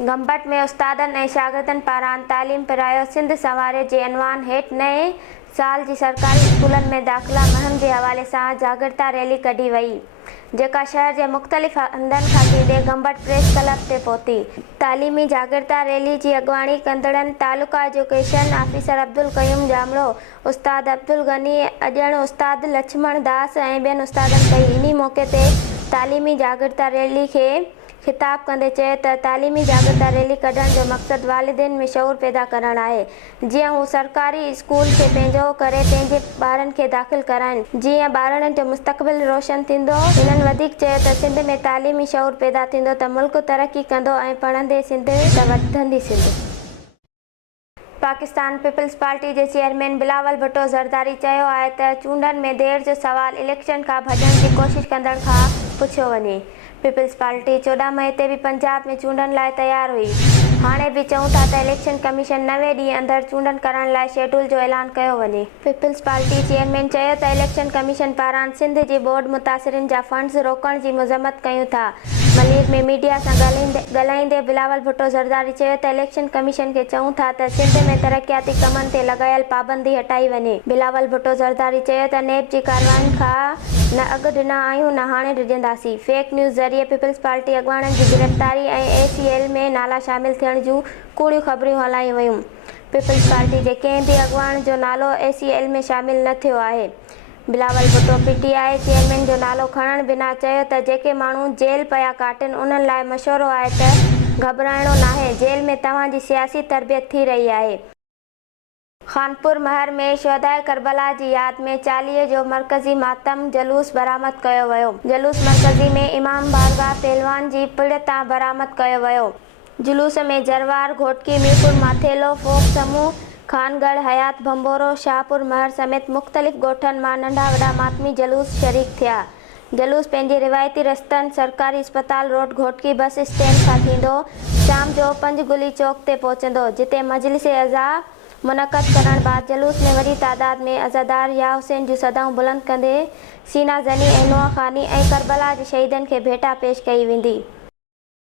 गंबट में उस्तादनि ऐं शागिर्दनि पारां तालीम पिरायो सिंध संवारे जे अनवान हेठि नए साल जी सरकारी स्कूलनि में दाख़िला मुहिम जे हवाले सां जागरूकता रैली कढी वई, जेका शहर जे मुख़्तलिफ़ हंधनि खां थींदे गंबट प्रेस क्लब ते पहुती। तालीमी जागरूकता रैली जी अॻवानी कंदड़नि तालुका एजुकेशन ऑफिसर अब्दुल क़यूम ॼामड़ो, उस्ताद अब्दुल गनी, अॼण उस्ताद लक्ष्मण दास ऐं ॿियनि उस्तादनि कई। इन मौक़े ते तालीमी जागरूकता रैली खे ख़िताब कंदे चयो त तालीमी जागरूकता रैली कढण जो मक़सदु वालिदैन में शऊर पैदा करणु आहे, जीअं हू सरकारी स्कूल खे पंहिंजो करे पंहिंजे ॿारनि खे दाख़िल कराइनि, जीअं ॿारनि जो मुस्तक़बिल रोशन थींदो। हिननि वधीक चयो त सिंध में तालीमी शऊर पैदा थींदो त मुल्क तरक़ी कंदो ऐं पढ़ंदे सिंध त वधंदी सिंध। पाकिस्तान पीपल्स पार्टी जे चेयरमैन बिलावल भुट्टो ज़रदारी चयो आहे त चूंडनि में देर जो सवाल इलेक्शन खां भॼण जी कोशिश कंदड़ खां पुछियो वञे। पीपल्स पार्टी 14 मई ते बि पंजाब में चूंडनि लाइ तयार हुई। हाणे बि चऊं था त इलेक्शन कमीशन 90 ॾींहं अंदरि चूंडनि करण लाइ शेड्यूल जो ऐलान कयो वञे। पीपल्स पार्टी चेयरमैन चयो त इलेक्शन कमीशन पारां सिंध जी बोर्ड मुतासिरनि जा फंड्स रोकण जी मज़म्मत कयूं था। मलीर में मीडिया सां ॻाल्हाईंदे बिलावल भुट्टो ज़रदारी चयो त इलेक्शन कमीशन खे चऊं था त सिंध में तरक़ियाती कमनि ते लॻायल पाबंदी हटाई वञे। बिलावल भुट्टो ज़रदारी चयो त नेब जी कार्रवाइयुनि खां न अॻु ॾिना आहियूं न हाणे ॾिजंदासीं। फेक न्यूज़ ज़रिए पीपल्स पार्टी अॻवाननि जी गिरफ़्तारी ऐं ACL में नाला शामिल थियण जूं कूड़ियूं ख़बरूं हलायूं वयूं। पीपल्स पार्टी जे कंहिं बि अॻवान जो नालो ACL में शामिल न थियो आहे। बिलावल भुट्टो PTI चेयरमैन जो नालो खणण बिना चयो त जेके माण्हू जेल पिया काटनि उन्हनि लाइ मशवरो आहे त घबराइणो नाहे, जेल में तव्हांजी सियासी तरबियत थी रही आहे। खानपुर महर में शुहदाए करबला जी यादि में 40 जो मरकज़ी मातम जलूस बरामद कयो वियो। जलूस मरकज़ी में इमाम बारगाह पहलवान जी पिड़ तां बरामद कयो वियो। जुलूस में जरवार, घोटकी, मीरपुर, माथेलो, फोक समूह, खानगढ़, हयात, भंबोरो, शाहपुर महर समेत मुख़्तलिफ़ ॻोठनि मां नंढा वॾा मातमी जलूस शरीक थिया। जलूस पंहिंजे रिवायती रस्तनि सरकारी अस्पताल रोड घोटकी बस स्टैंड खां थींदो शाम जो 5 गुली चौक ते पहुचंदो, जिते मजलिस अज़ा मुनक़द करण बैदि जलूस में वॾी तादाद में अज़ादार या हुसैन जूं सदाऊं बुलंद कंदे सीना ज़नी ऐं नुआखानी ऐं करबला जे शहीदनि खे भेटा पेश कई वेंदी।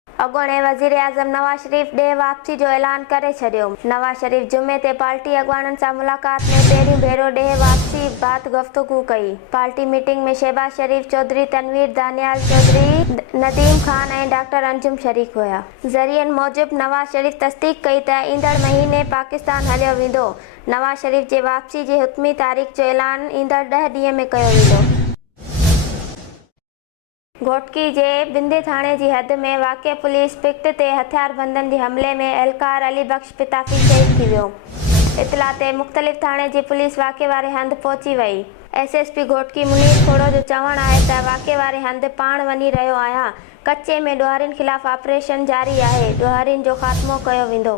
अॻूणे वज़ीर आज़म नवाज़ शरीफ़ ॾे वापसी जो ऐलान करे छॾियो। नवाज़ शरीफ़ जुमे ते पार्टी अॻवाननि सां मुलाक़ात में पहिरियों भेरो ॾे वापसी बाबति गुफ़्तगू कई। पार्टी मीटिंग में शहबाज शरीफ़, चौधरी तनवीर, दानियाल चौधरी, नदीम खान ऐं डॉक्टर अंजुम शरीक हुआ। ज़रियनि मूजिबि नवाज़ शरीफ़ तस्दीक़ कई त ईंदड़ महीने पाकिस्तान हलियो वेंदो। नवाज़ शरीफ़ जे वापसी जी हुतमी तारीख़ जो ऐलान ईंदड़ 10 ॾींहं में कयो वेंदो। घोटकी जे बिंदे थाणे जी हद में वाक़िअ पुलिस पिकट ते हथियारबंदनि जे हमले में एहलकार अली बख्श पिताफ़ी शहीद थी वियो। इतला ते मुख़्तलिफ़ थाणे जी पुलिस वाक़िए वारे हंधि पहुची वई। SSP घोटकी मुनीर खोड़ो जो चवणु आहे त वाक़िए वारे हंधि पाण वञी रहियो आहियां। कचे में ॾोहारियुनि ख़िलाफ़ ऑपरेशन जारी आहे। ॾोहारियुनि जो ख़ात्मो कयो वेंदो।